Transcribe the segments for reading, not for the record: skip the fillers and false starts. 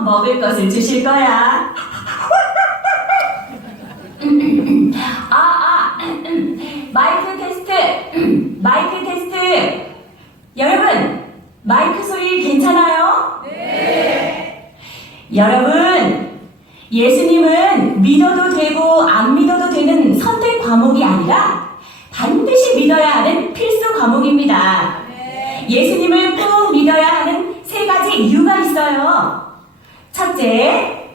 먹을 것을 주실 거야. 마이크 테스트. 마이크 테스트. 여러분, 마이크 소리 괜찮아요? 네. 여러분, 예수님은 믿어도 되고 안 믿어도 되는 선택 과목이 아니라 반드시 믿어야 하는 필수 과목입니다. 네. 예수님을 꼭 믿어야 하는 세 가지 이유가 있어요. 첫째,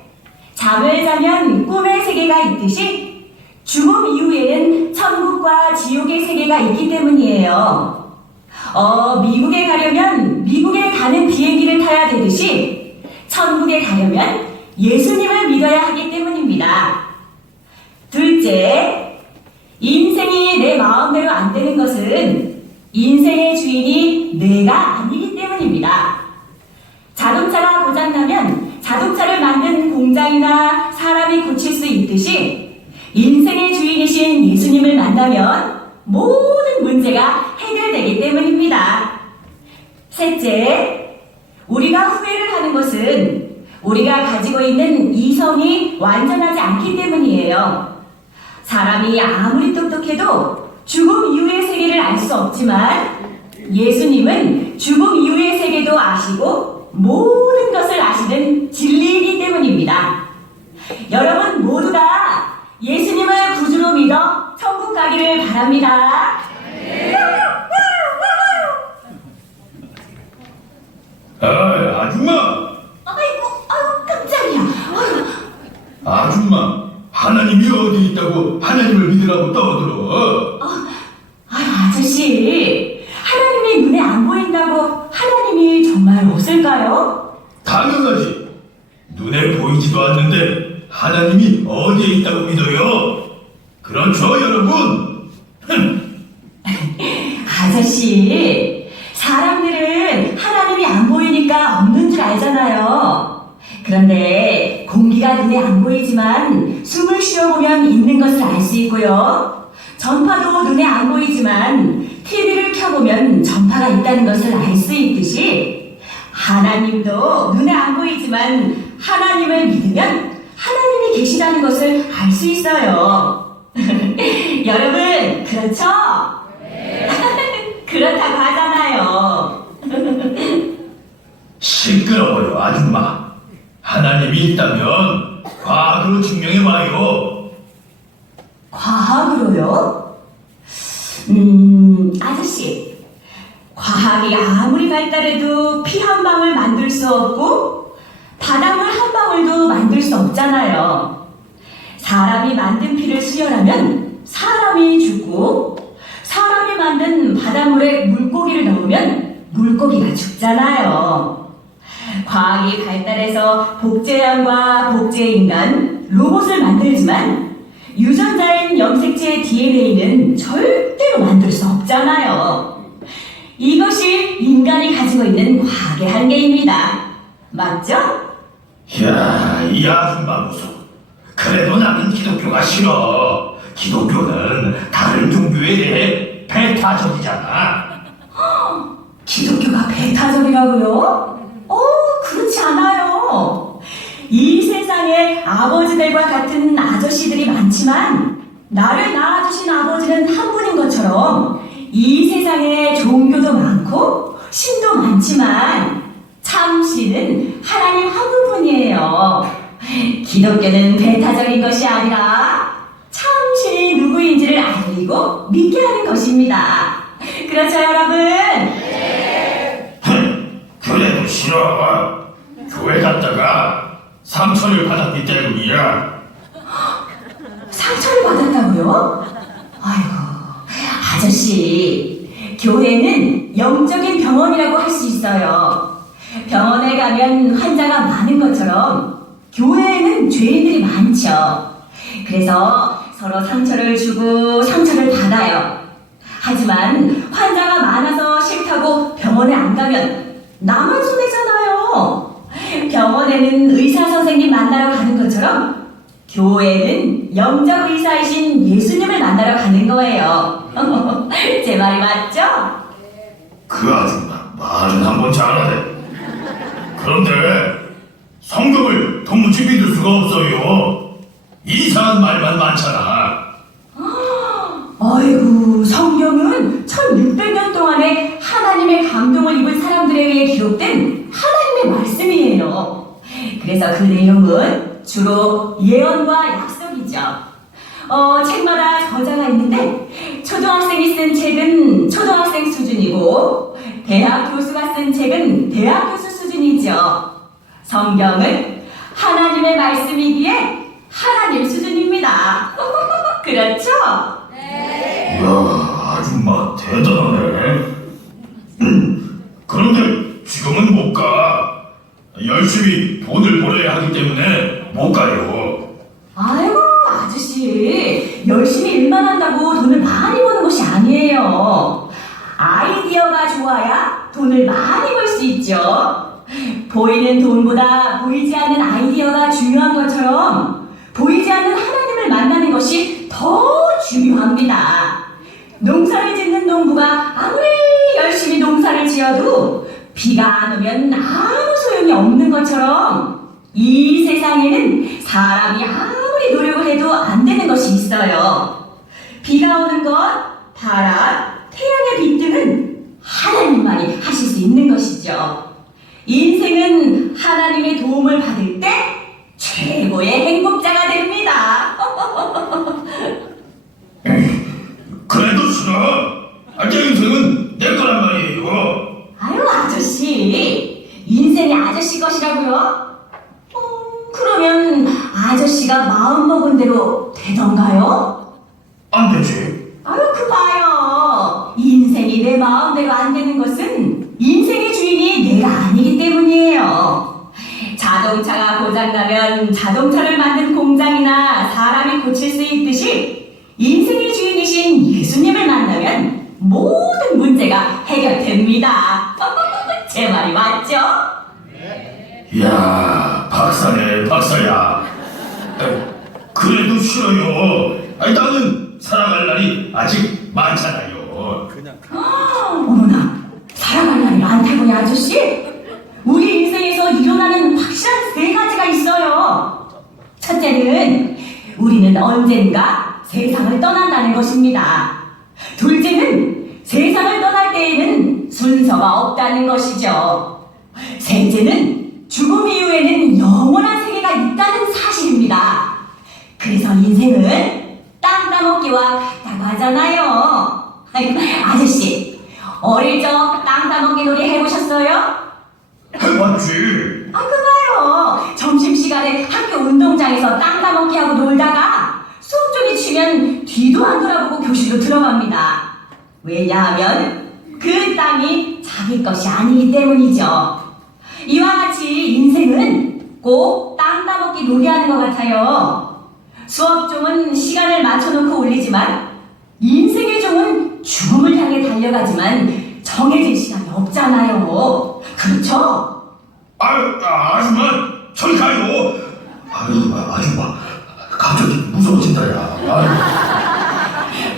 잠을 자면 꿈의 세계가 있듯이 죽음 이후에는 천국과 지옥의 세계가 있기 때문이에요. 미국에 가려면 미국에 가는 비행기를 타야 되듯이 천국에 가려면 예수님을 믿어야 하기 때문입니다. 둘째, 인생이 내 마음대로 안 되는 것은 인생의 주인이 내가 아니기 때문입니다. 자동차가 고장나면 자동차를 만든 공장이나 사람이 고칠 수 있듯이 인생의 주인이신 예수님을 만나면 모든 문제가 해결되기 때문입니다. 셋째, 우리가 후회를 하는 것은 우리가 가지고 있는 이성이 완전하지 않기 때문이에요. 사람이 아무리 똑똑해도 죽음 이후의 세계를 알 수 없지만 예수님은 죽음 이후의 세계도 아시고 모든 것을 아시는 진리이기 때문입니다. 여러분 모두 다 예수님을 구주로 믿어 천국 가기를 바랍니다. 아줌마! 아이고, 깜짝이야. 아줌마, 하나님이 어디 있다고 하나님을 믿으라고 떠들어? 아저씨, 하나님이 눈에 안 보인다고 하나님이 정말 없을까요? 당연하지. 눈에 보이지도 않는데 하나님이 어디에 있다고 믿어요? 그렇죠, 여러분? 아저씨, 사람들은 하나님이 안 보이니까 없는 줄 알잖아요. 그런데 공기가 눈에 안 보이지만 숨을 쉬어보면 있는 것을 알 수 있고요. 전파도 눈에 안 보이지만 TV를 켜보면 전파가 있다는 것을 알 수 있듯이 하나님도 눈에 안 보이지만 하나님을 믿으면 하나님이 계시다는 것을 알 수 있어요. 여러분, 그렇죠? 네. 그렇다고 하잖아요. 시끄러워요, 아줌마. 하나님이 있다면 과학으로 증명해봐요. 과학으로요? 아저씨, 과학이 아무리 발달해도 피 한 방울 만들 수 없고 바닷물 한 방울도 만들 수 없잖아요. 사람이 만든 피를 수혈하면 사람이 죽고 사람이 만든 바닷물에 물고기를 넣으면 물고기가 죽잖아요. 과학이 발달해서 복제양과 복제인간, 로봇을 만들지만 유전자인 염색체 DNA는 절대로 만들 수 없잖아요. 이것이 인간이 가지고 있는 과학의 한계입니다. 맞죠? 야, 이 아줌마 무슨. 그래도 나는 기독교가 싫어. 기독교는 다른 종교에 대해 배타적이잖아. 기독교가 배타적이라고요? 그렇지 않아요. 이 세상에 아버지들과 같은 아저씨들이 많지만 나를 낳아주신 아버지는 한 분인 것처럼 이 세상에 종교도 많고 신도 많지만 참 신은 하나님 한 분뿐이에요. 기독교는 배타적인 것이 아니라 참 신이 누구인지를 알고 믿게 하는 것입니다. 그렇죠, 여러분? 그래도 싫어. 교회 갔다가 상처를 받았기 때문이야. 상처를 받았다고요? 아이고, 아저씨, 교회는 영적인 병원이라고 할 수 있어요. 병원에 가면 환자가 많은 것처럼 교회에는 죄인들이 많죠. 그래서 서로 상처를 주고 상처를 받아요. 하지만 환자가 많아서 싫다고 병원에 안 가면 나만 손해잖아요. 병원에는 의사 선생님 만나러 가는 것처럼 교회는 영적 의사이신 예수님을 만나러 가는 거예요. 제 말이 맞죠? 그 아줌마 말은 한번 잘하네. 그런데 성경을 도무지 믿을 수가 없어요. 이상한 말만 많잖아. 아이고, 성경은 1600년 동안에 하나님의 감동을 입은 사람들에 의해 기록된 하나님의 말씀이에요. 그래서 그 내용은 주로 예언과 약속이죠. 책마다 저자가 있는데 초등학생이 쓴 책은 초등학생 수준이고 대학 교수가 쓴 책은 대학 교수 수준이죠. 성경은 하나님의 말씀이기에 하나님 수준입니다. 그렇죠? 이야, 아줌마 대단하네. 그런데 지금은 못 가. 열심히 돈을 벌어야 하기 때문에 못 가요. 아이고, 아저씨, 열심히 일만 한다고 돈을 많이 버는 것이 아니에요. 아이디어가 좋아야 돈을 많이 벌 수 있죠. 보이는 돈보다 보이지 않는 아이디어가 중요한 것처럼 보이지 않는 하나님을 만나는 것이 더 중요합니다. 농사를 짓는 농부가 아무리 열심히 농사를 지어도 비가 안 오면 아무 소용이 없는 것처럼 이 세상에는 사람이 아무리 노력을 해도 안 되는 것이 있어요. 비가 오는 것, 바람, 태양의 빛 등은 하나님만이 하실 수 있는 것이죠. 인생은 하나님의 도움을 받을 때 최고의 행복자가 됩니다. 그래도 싫어. 내 인생은 내 거란 말이에요. 아유, 아저씨, 인생이 아저씨 것이라고요? 그러면 아저씨가 마음먹은 대로 되던가요? 안 되지. 아유, 그 봐요. 인생이 내 마음대로 안 되는 것은 인생의 주인이 내가 아니기 때문이에요. 자동차가 고장나면 자동차를 만든 공장이나 사람이 고칠 수 있듯이 인생의 주인이신 예수님을 만나면 모든 문제가 해결됩니다. 제 말이 맞죠? 이야, 박사네, 박사야. 그래도 싫어요. 나는 살아갈 날이 아직 많잖아요. 어머나, 살아갈 날이 많다고요, 아저씨? 우리 인생에서 일어나는 확실한 세 가지가 있어요. 첫째는 우리는 언젠가 세상을 떠난다는 것입니다. 둘째는 세상을 떠날 때에는 순서가 없다는 것이죠. 셋째는 죽음 이후에는 영원한 세계가 있다는 사실입니다. 그래서 인생은 땅 따먹기와 같다고 하잖아요. 아저씨, 어릴 적 땅 따먹기 놀이 해보셨어요? 해봤지. 그거요. 점심시간에 학교 운동장에서 땅 따먹기 하고 놀다가 수업종이 치면 뒤도 안 돌아보고 교실로 들어갑니다. 왜냐하면 그 땅이 자기 것이 아니기 때문이죠. 이와 같이 인생은 꼭 땅 따먹기 놀이하는 것 같아요. 수업종은 시간을 맞춰놓고 올리지만 인생의 종은 죽음을 향해 달려가지만 정해진 시간이 없잖아요. 그렇죠? 아줌마, 저리 가요. 아줌마, 갑자기 무서워진다, 야.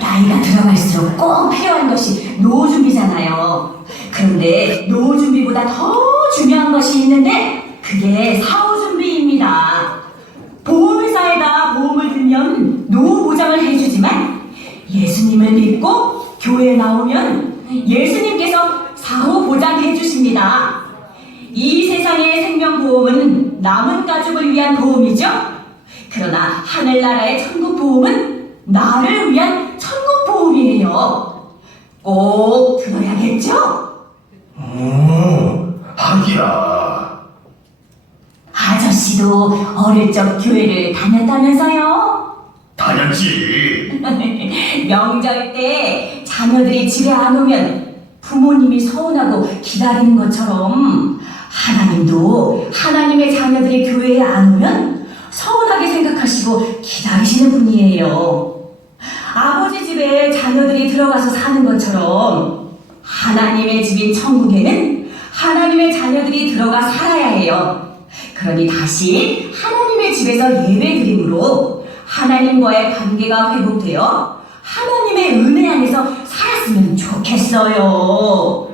나이가 들어갈수록 꼭 필요한 것이 노후 준비잖아요. 그런데 노후 준비보다 더 중요한 것이 있는데 그게 사후 준비입니다. 보험회사에다 보험을 들면 노후 보장을 해주지만 예수님을 믿고 교회에 나오면 예수님께서 사후 보장해 주십니다. 이 세상의 생명보험은 남은 가족을 위한 보험이죠. 그러나 하늘나라의 천국보험은 나를 위한 천국보험이에요. 꼭 들어야겠죠? 하기야. 아저씨도 어릴 적 교회를 다녔다면서요? 다녔지. 명절 때 자녀들이 집에 안 오면 부모님이 서운하고 기다리는 것처럼 하나님도 하나님의 자녀들이 교회에 안 오면 서운하게 생각하시고 기다리시는 분이에요. 아버지 집에 자녀들이 들어가서 사는 것처럼 하나님의 집인 천국에는 하나님의 자녀들이 들어가 살아야 해요. 그러니 다시 하나님의 집에서 예배드림으로 하나님과의 관계가 회복되어 하나님의 은혜 안에서 살았으면 좋겠어요.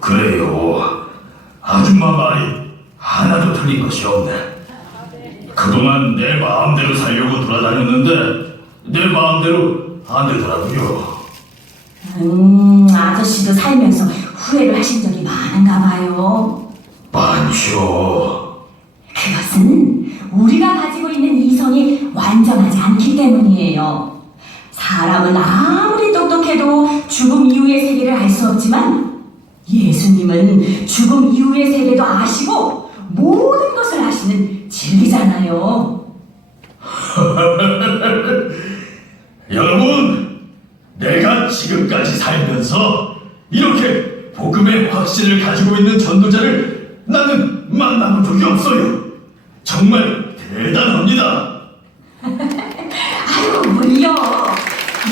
그래요. 아줌마 말이 하나도 틀린 것이 없네. 그동안 내 마음대로 살려고 돌아다녔는데 내 마음대로 안 되더라고요. 아저씨도 살면서 후회를 하신 적이 많은가 봐요. 많죠. 그것은 우리가 가지고 있는 이성이 완전하지 않기 때문이에요. 사람은 아무리 똑똑해도 죽음 이후의 세계를 알 수 없지만 예수님은 죽음 이후의 세계도 아시고 모든 것을 아시는 진리잖아요. 여러분, 내가 지금까지 살면서 이렇게 복음의 확신을 가지고 있는 전도자를 나는 만나본 적이 없어요. 정말 대단합니다. 아유, 물려.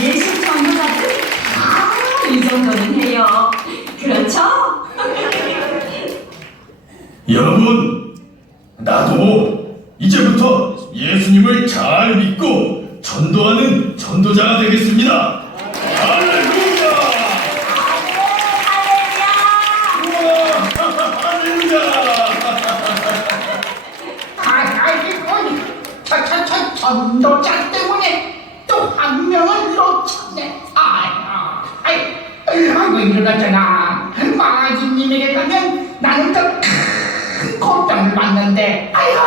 예수 전도자들 다 이 정도는 해요. 그렇죠? 여러분, 나도 이제부터 예수님을 잘 믿고 전도하는 전도자가 되겠습니다. 할렐루야! 우와, 할렐루야! 아이고, 전도자 때문에 또 한 명을 놓쳤네. 아이고, 이러잖아. 마지님에게 가면 나는 더 큰 고통을 받는데. 아이고.